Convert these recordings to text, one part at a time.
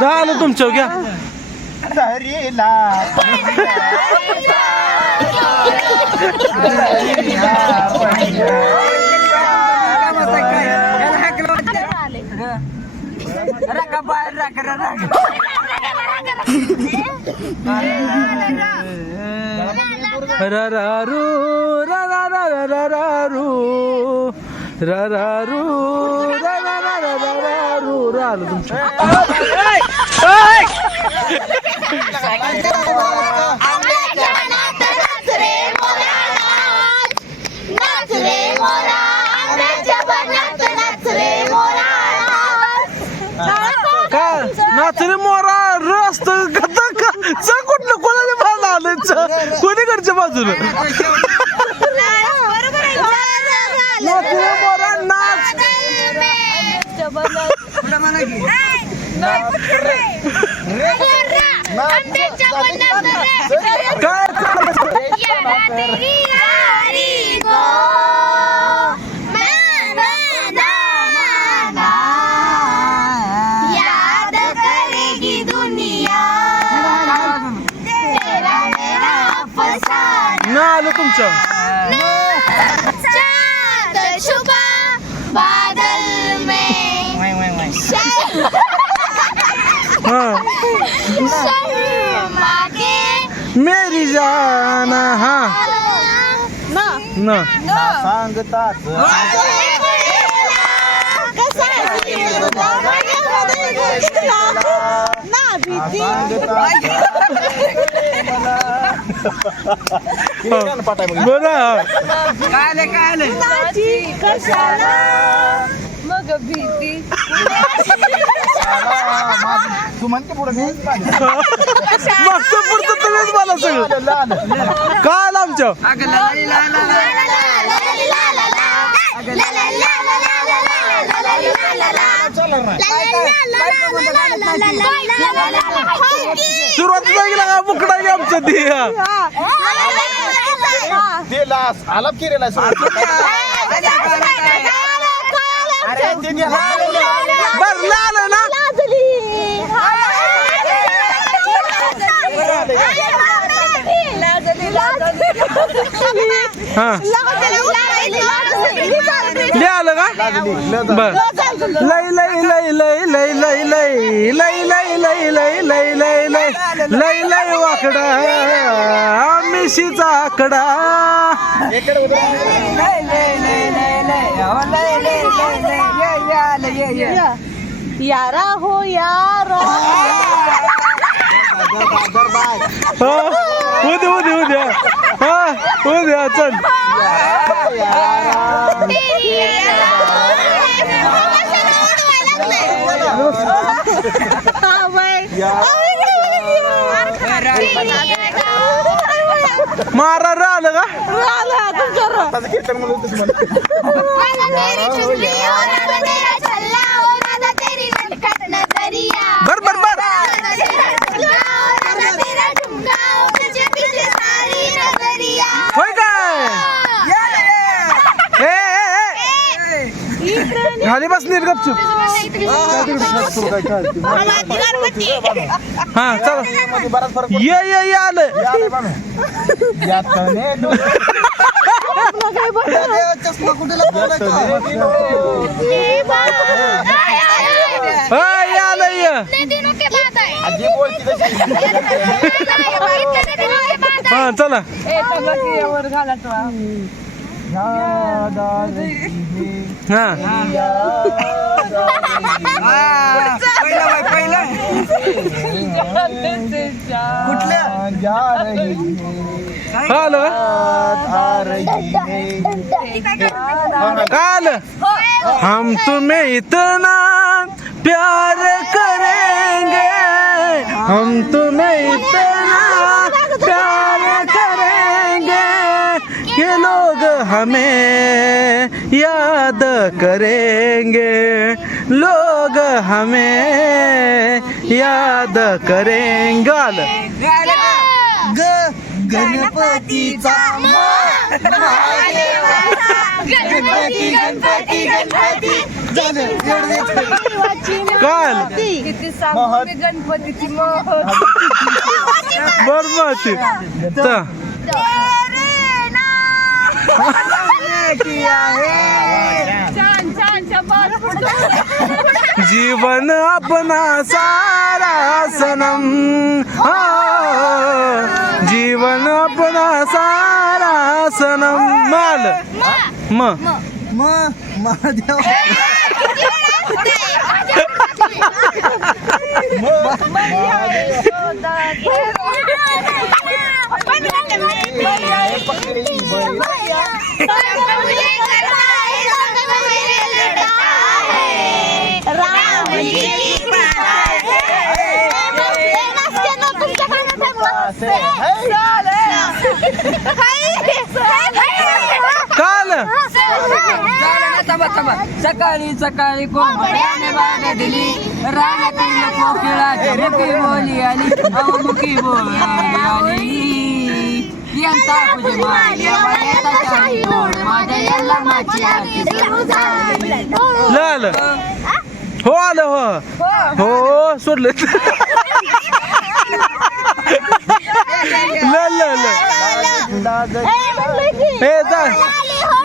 झालं तुमच्या घ्या हरीला ररारू ररारू ररारू ररारू आलं तुमच्या नाचरे मोरा रस्त कुठलं कोणाला बांध आलं कोणीकडच्या बाजूला नाचरे मोरा नाच आलं तुमच्या मेरी जाना हा ना सांगतात बोला मग भीती तू म्हणते पुढे मागचं पुढचं तुम्हीच मला सगळं काय आलं आमच्या सुरुवात गेला का मुकडा गे आमचं ते लास आलाप केलेला भरला आलं ना हा ले आलं का बर लय लय लय लय लय लय लय लय लय लय लय लय लय लय लय लय वाकडा मिशीचा आकडा यारा हो यारा उद्या उद्या उद्या हा उद्या चल मारा आलं का बर बर बर होय काय खाली बस नीट गपचूप हा चला ये ये ये आलं आलं ये हा चला हा हॅलो काल हम तुम्हें इतना प्यार करेंगे हम तुम्हें इतना प्यार करेंगे ये लोग हमें याद करेंगे लोग हमें याद करेंगे गणपतीचा गणपती गणपती गणपती झालं एवढं काल किती सांगू मी गणपतीची मोहर बर माती तर छान छान शबाद जीवन अपना सारा सनम जीवन अपना सारा सनम माल महादेव काल सकाळी सकाळी कोंबड्याने बाग दिली रानातील कोकिळाची मुकी बोली आली मुकी बोली आली यंता तुझे माझ्या याला माझी लाल हो आलं हो हो सोडलं हे जा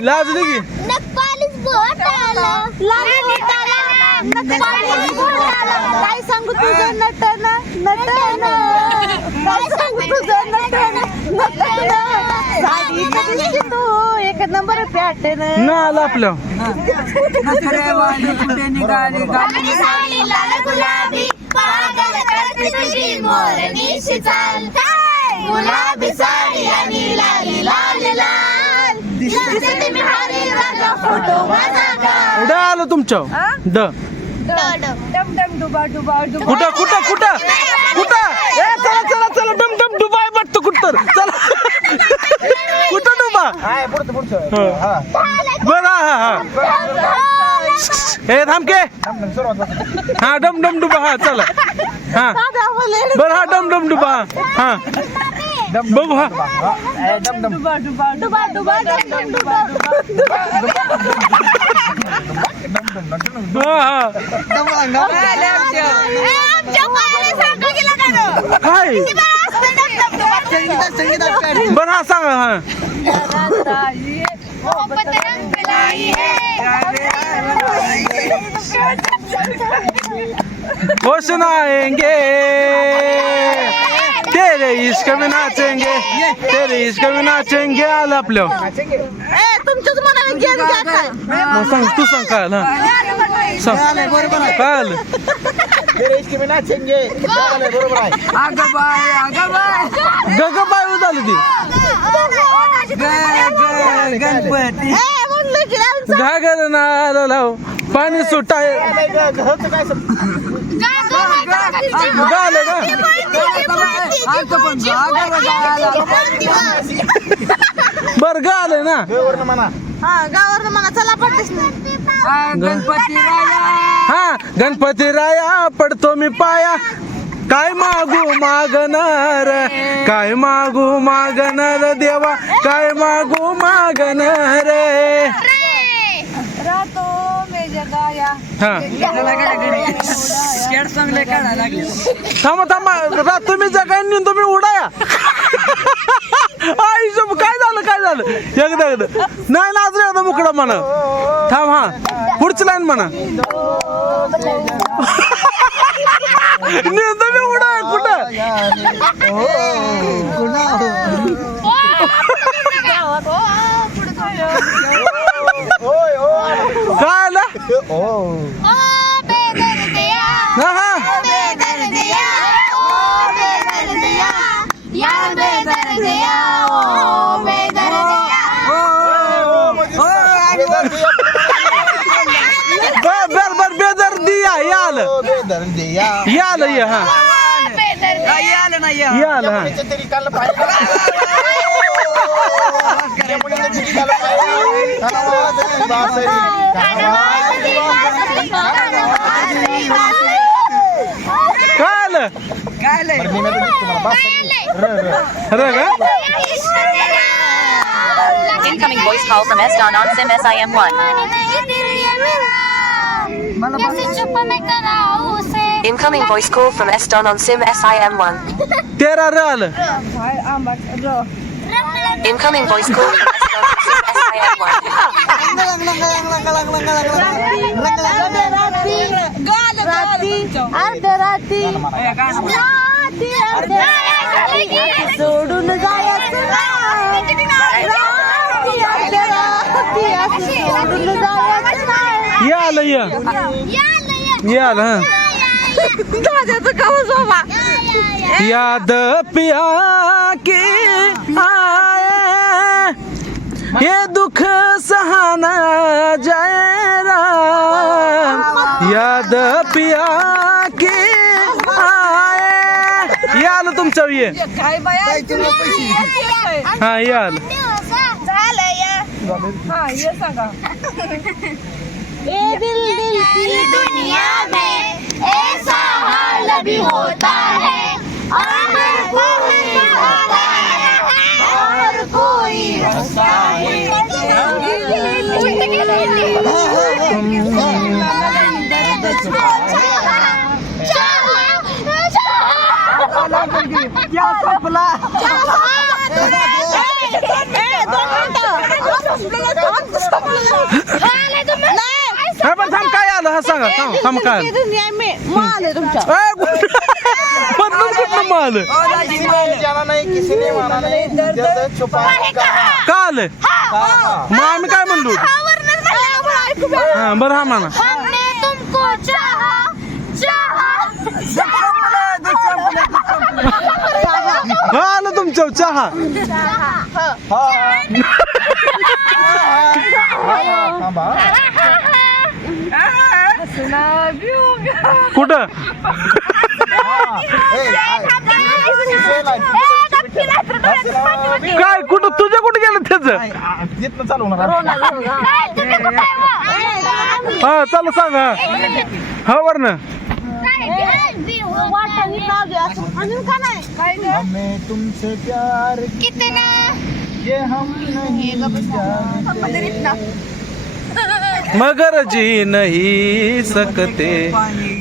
लाजली की काय सांगू तुझं नटन नटन काय सांगू तुझं नटन नटन साडी कशी तू एक नंबर पॅटर्न ना आलं आपल्या कुठे निघाली गुलाबी साडी आणि लाली लाल लाल दिसते मी भारी राजा फोटो माझा का ड आलं तुमच्या ड डम डम डुबा डुबा डुबा कुठं कुठं कुठं कुठं ए चला चला चला डम डम डुबाय बघतो कुठं चला कुठं डुबा पुढचं हा बरं हा हे थांब के हा डम डम डुबा हा चला हा बरं हा डम डम डुबा हा बघू हा दम दम डुबा डुबा डुबा डुबा डम डम डुबा हा हा काय बरं हा सांगा हा खुश नाएंगे तेरे इश्क में नाचेंगे तेरे इश्क में नाचेंगे आलं आपल्या तुमच्याच मनाने गेम घ्या काय सांग तू सांग काय आलं सांग काय आलं तेरे इश्क में नाचेंगे बरोबर आहे अगं बाय गगबाई झाली ती गणपती घागर नाला लाव पाणी सुटाय घरचं काय गालं का बर गालं ना गवर्ण म्हणा हा गावावर मला चला पडतेस गणपती राया हा गणपती राया पडतो मी पाया काय मागू मागणार काय मागू मागणार देवा काय मागू मागणार राहतो मे जगाया हा चांगले काढायला लागले थांबा थांबा तुम्ही जगाय तुम्ही उडाया आई सब काय झालं एकदा नाही नाचले होता मुकडा म्हणा थांब हा पुढची लाईन म्हणा तुम्ही उडा कुठं काय आलं हा हा बर बर बेदर्दी आलं या हा आलं नाही या आलं हा तरी काल पाहिजे काय आलं काय अरे का Incoming voice call from Eston on SIM SIM1. Incoming voice call from Eston on SIM SIM1. 13 र आलं. Incoming voice call from Eston on SIM SIM1. सोडून जायचं ये आलं ये आलं हं. याद पिया की आए ये दुख सहाना जाएगा याद पिया की आए ये आलं तुमचं ये हा ये आलं ए दिल दिल की दुनिया में ऐसा हाल भी होता है और कोई रास्ता है पण थांब काय आलं हा सांगा थांब काय आलं बदलून कुठलं माल जाना नहीं किसी ने माना नहीं दर्द छुपाने का का आलं मग आम्ही काय म्हणलो हा बरं हा म्हणा हमने तुमको चाहा हा आलं तुमचं चहा कुठं काय कुठं तुझ्या कुठं गेलं त्याचं जिथनं चालू होणार हा चालू सांग हा वरनं हमें तुमसे प्यार कितना ये हम नहीं जानते मगर जी नहीं सकते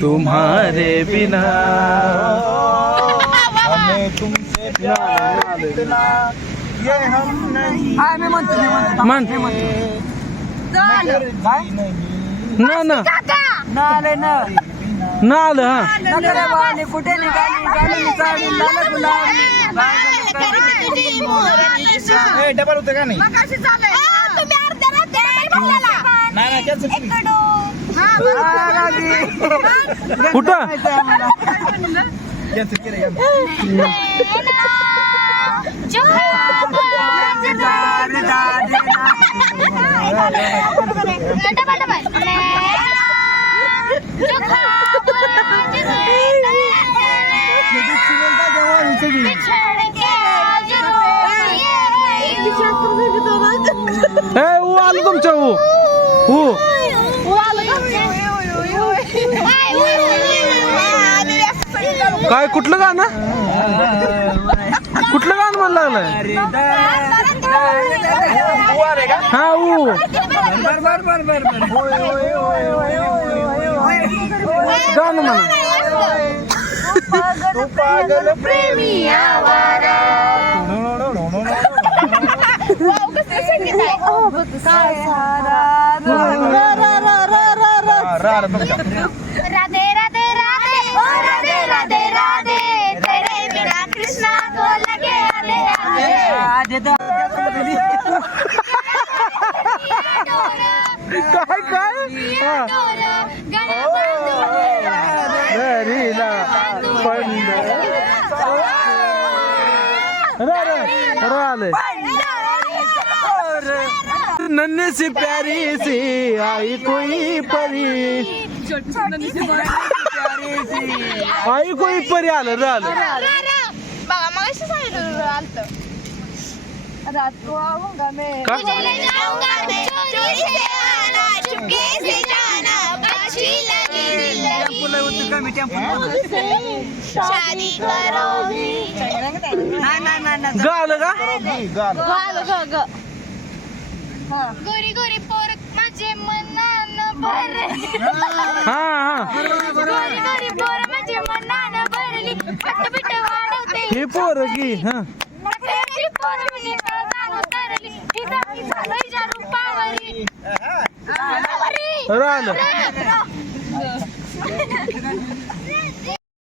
तुम्हारे बिना हमें तुमसे प्यार इतना ये हम नहीं म्हण ना ना ना आलं हा कुठे निघाली साडी लाल गुलाबी डबल होतं का नाही नाही कॅन्सल कुठं कॅन्सल केलं आलं तुमच्या काय कुठलं गाणं म्हणलं लागलंय हा गाणं म्हणा तू पागल प्रेमी आवारा राधे राधे राधे ओ राधे राधे राधे तेरे बिना कृष्णा को लगे आधे आधे काय घरीला आले नन्ही सी प्यारी सी आई कोई परी आई कोई परी आलं बघा मग सांगितलं रात को आऊंगा मैं चले जाऊंगा मैं चोरी से आना चुपके से जाना अच्छी लगी शादी करोगी गालं का गाल ग गोरी गोरी पोर माझे मनान भरली हा गोरी गोरी पोर माझे मनान भरली पटपट वाढवते हे पोर की हा नखऱ्याची पोर मी कळताना तरली ही झालंय रूपावरी राहिलं राम.